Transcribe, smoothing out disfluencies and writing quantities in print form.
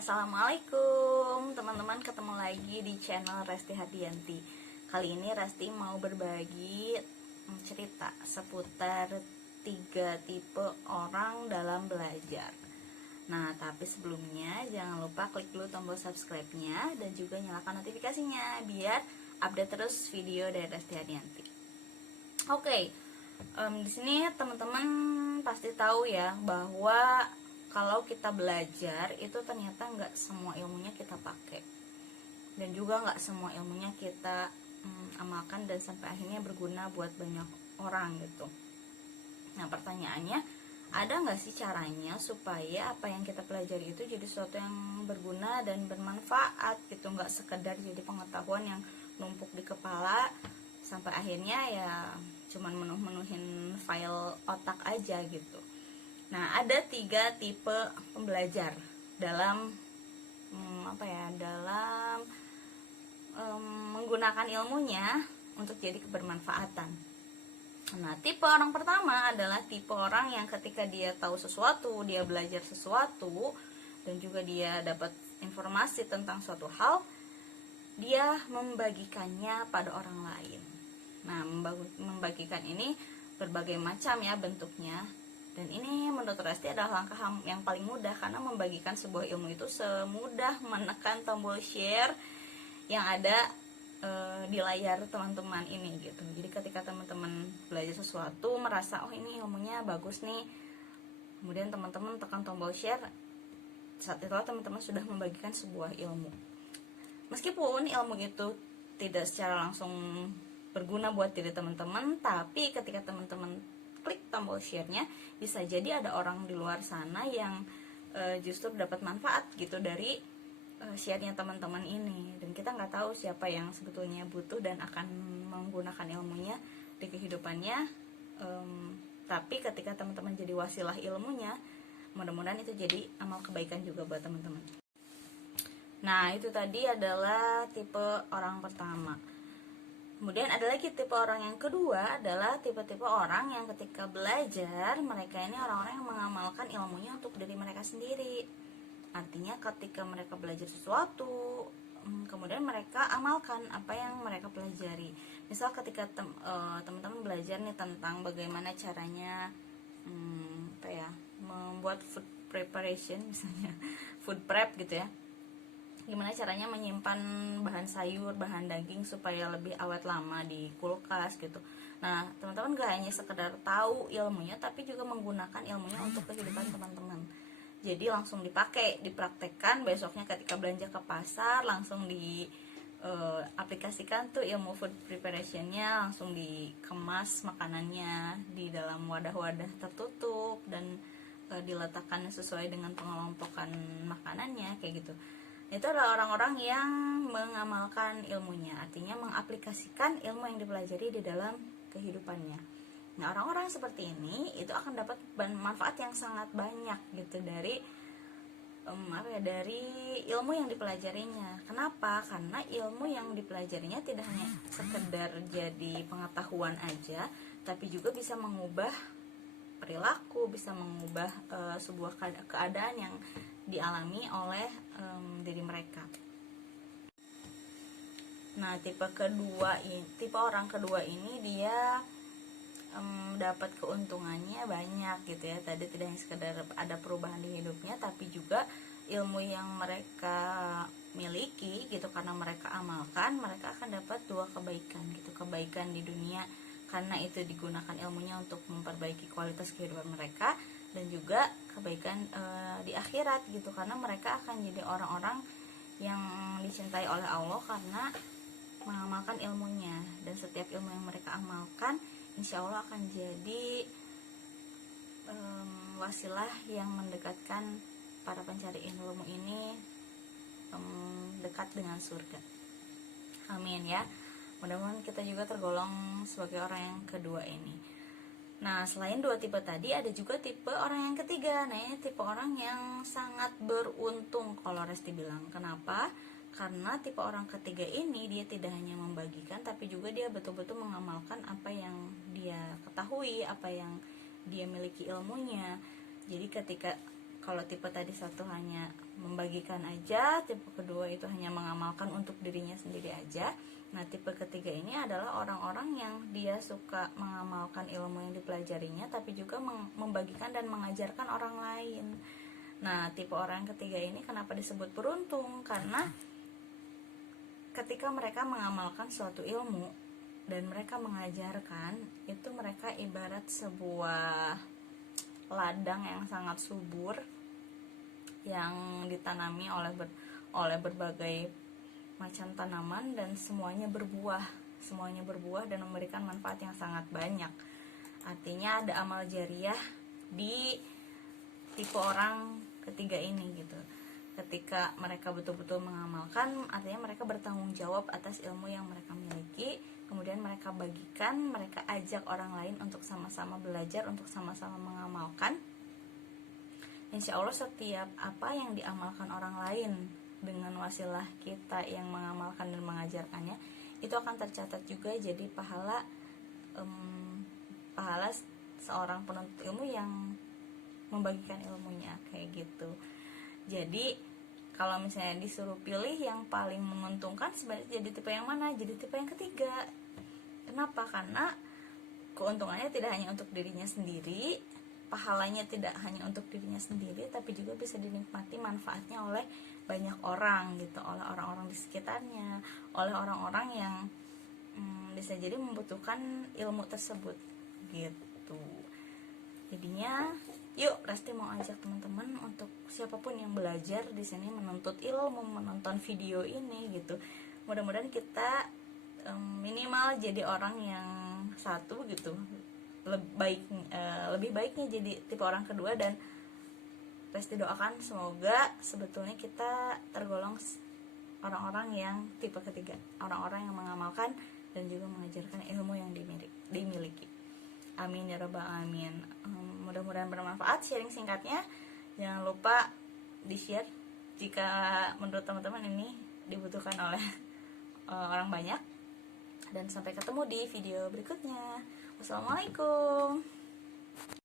Assalamualaikum teman-teman, ketemu lagi di channel Resti Hardianti. Kali ini Resti mau berbagi cerita seputar 3 tipe orang dalam belajar. Nah, tapi sebelumnya jangan lupa klik dulu tombol subscribe-nya dan juga nyalakan notifikasinya biar update terus video dari Resti Hardianti. Oke, di sini teman-teman pasti tahu ya bahwa kalau kita belajar itu ternyata nggak semua ilmunya kita pakai, dan juga nggak semua ilmunya kita amalkan dan sampai akhirnya berguna buat banyak orang gitu. Nah, pertanyaannya, ada nggak sih caranya supaya apa yang kita pelajari itu jadi sesuatu yang berguna dan bermanfaat gitu, nggak sekedar jadi pengetahuan yang numpuk di kepala sampai akhirnya ya cuman menuhin file otak aja gitu. Nah, ada 3 tipe pembelajar dalam dalam menggunakan ilmunya untuk jadi kebermanfaatan. Nah, tipe orang pertama adalah tipe orang yang ketika dia tahu sesuatu, dia belajar sesuatu, dan juga dia dapat informasi tentang suatu hal, dia membagikannya pada orang lain. Nah, membagikan ini berbagai macam ya bentuknya. Dan ini menurut Resti adalah langkah yang paling mudah, karena membagikan sebuah ilmu itu semudah menekan tombol share yang ada di layar teman-teman ini gitu. Jadi ketika teman-teman belajar sesuatu, merasa oh ini ilmunya bagus nih, kemudian teman-teman tekan tombol share, saat itu teman-teman sudah membagikan sebuah ilmu. Meskipun ilmu itu tidak secara langsung berguna buat diri teman-teman, tapi ketika teman-teman klik tombol share-nya, bisa jadi ada orang di luar sana yang justru dapat manfaat gitu dari share-nya teman-teman ini. Dan kita nggak tahu siapa yang sebetulnya butuh dan akan menggunakan ilmunya di kehidupannya. Tapi ketika teman-teman jadi wasilah ilmunya, mudah-mudahan itu jadi amal kebaikan juga buat teman-teman. Nah, itu tadi adalah tipe orang pertama. Kemudian ada lagi tipe orang yang kedua, adalah tipe-tipe orang yang ketika belajar, mereka ini orang-orang yang mengamalkan ilmunya untuk diri mereka sendiri. Artinya ketika mereka belajar sesuatu, kemudian mereka amalkan apa yang mereka pelajari. Misal ketika teman-teman belajar nih tentang bagaimana caranya membuat food preparation, misalnya food prep gitu ya, gimana caranya menyimpan bahan sayur, bahan daging supaya lebih awet lama di kulkas gitu. Nah, teman-teman gak hanya sekedar tahu ilmunya, tapi juga menggunakan ilmunya untuk kehidupan teman-teman. Jadi langsung dipakai, dipraktekkan, besoknya ketika belanja ke pasar langsung aplikasikan tuh ilmu food preparationnya, langsung dikemas makanannya di dalam wadah-wadah tertutup dan diletakkan sesuai dengan pengelompokan makanannya kayak gitu. Itu adalah orang-orang yang mengamalkan ilmunya, artinya mengaplikasikan ilmu yang dipelajari di dalam kehidupannya. Nah, orang-orang seperti ini itu akan dapat manfaat yang sangat banyak gitu dari dari ilmu yang dipelajarinya. Kenapa? Karena ilmu yang dipelajarinya tidak hanya sekedar jadi pengetahuan aja, tapi juga bisa mengubah perilaku, bisa mengubah sebuah keadaan yang dialami oleh diri mereka. Nah, tipe orang kedua ini dia dapat keuntungannya banyak gitu ya. Tadi tidak hanya sekedar ada perubahan di hidupnya, tapi juga ilmu yang mereka miliki gitu, karena mereka amalkan, mereka akan dapat 2 kebaikan gitu. Kebaikan di dunia karena itu digunakan ilmunya untuk memperbaiki kualitas kehidupan mereka, dan juga kebaikan di akhirat gitu, karena mereka akan jadi orang-orang yang dicintai oleh Allah karena mengamalkan ilmunya. Dan setiap ilmu yang mereka amalkan, insya Allah akan jadi wasilah yang mendekatkan para pencari ilmu ini dekat dengan surga. Amin ya. Mudah-mudahan kita juga tergolong sebagai orang yang kedua ini. Nah, selain 2 tipe tadi, ada juga tipe orang yang ketiga. Nah, ini tipe orang yang sangat beruntung kalau Resti bilang. Kenapa? Karena tipe orang ketiga ini dia tidak hanya membagikan, tapi juga dia betul-betul mengamalkan apa yang dia ketahui, apa yang dia miliki ilmunya. Jadi ketika Kalau tipe tadi satu hanya membagikan aja, tipe kedua itu hanya mengamalkan untuk dirinya sendiri aja. Nah, tipe ketiga ini adalah orang-orang yang dia suka mengamalkan ilmu yang dipelajarinya, tapi juga membagikan dan mengajarkan orang lain. Nah, tipe orang yang ketiga ini kenapa disebut beruntung? Karena ketika mereka mengamalkan suatu ilmu dan mereka mengajarkan, itu mereka ibarat sebuah ladang yang sangat subur yang ditanami oleh berbagai macam tanaman dan semuanya berbuah dan memberikan manfaat yang sangat banyak. Artinya ada amal jariah di tipe orang ketiga ini gitu. Ketika mereka betul-betul mengamalkan, artinya mereka bertanggung jawab atas ilmu yang mereka miliki, kemudian mereka bagikan, mereka ajak orang lain untuk sama-sama belajar, untuk sama-sama mengamalkan. Insya Allah setiap apa yang diamalkan orang lain dengan wasilah kita yang mengamalkan dan mengajarkannya, itu akan tercatat juga jadi pahala seorang penuntut ilmu yang membagikan ilmunya, kayak gitu. Jadi kalau misalnya disuruh pilih yang paling menguntungkan, sebenarnya jadi tipe yang mana? Jadi tipe yang ketiga. Kenapa? Karena keuntungannya tidak hanya untuk dirinya sendiri, pahalanya tidak hanya untuk dirinya sendiri, tapi juga bisa dinikmati manfaatnya oleh banyak orang gitu, oleh orang-orang di sekitarnya, oleh orang-orang yang bisa jadi membutuhkan ilmu tersebut gitu. Jadinya yuk, Resti mau ajak teman-teman untuk siapapun yang belajar di sini menuntut ilmu, menonton video ini gitu. Mudah-mudahan kita minimal jadi orang yang satu gitu. Lebih baiknya jadi tipe orang kedua, dan Resti doakan semoga sebetulnya kita tergolong orang-orang yang tipe ketiga, orang-orang yang mengamalkan dan juga mengajarkan ilmu yang dimiliki. Amin ya rabbal alamin. Mudah-mudahan bermanfaat sharing singkatnya. Jangan lupa di-share jika menurut teman-teman ini dibutuhkan oleh orang banyak. Dan sampai ketemu di video berikutnya. Wassalamualaikum.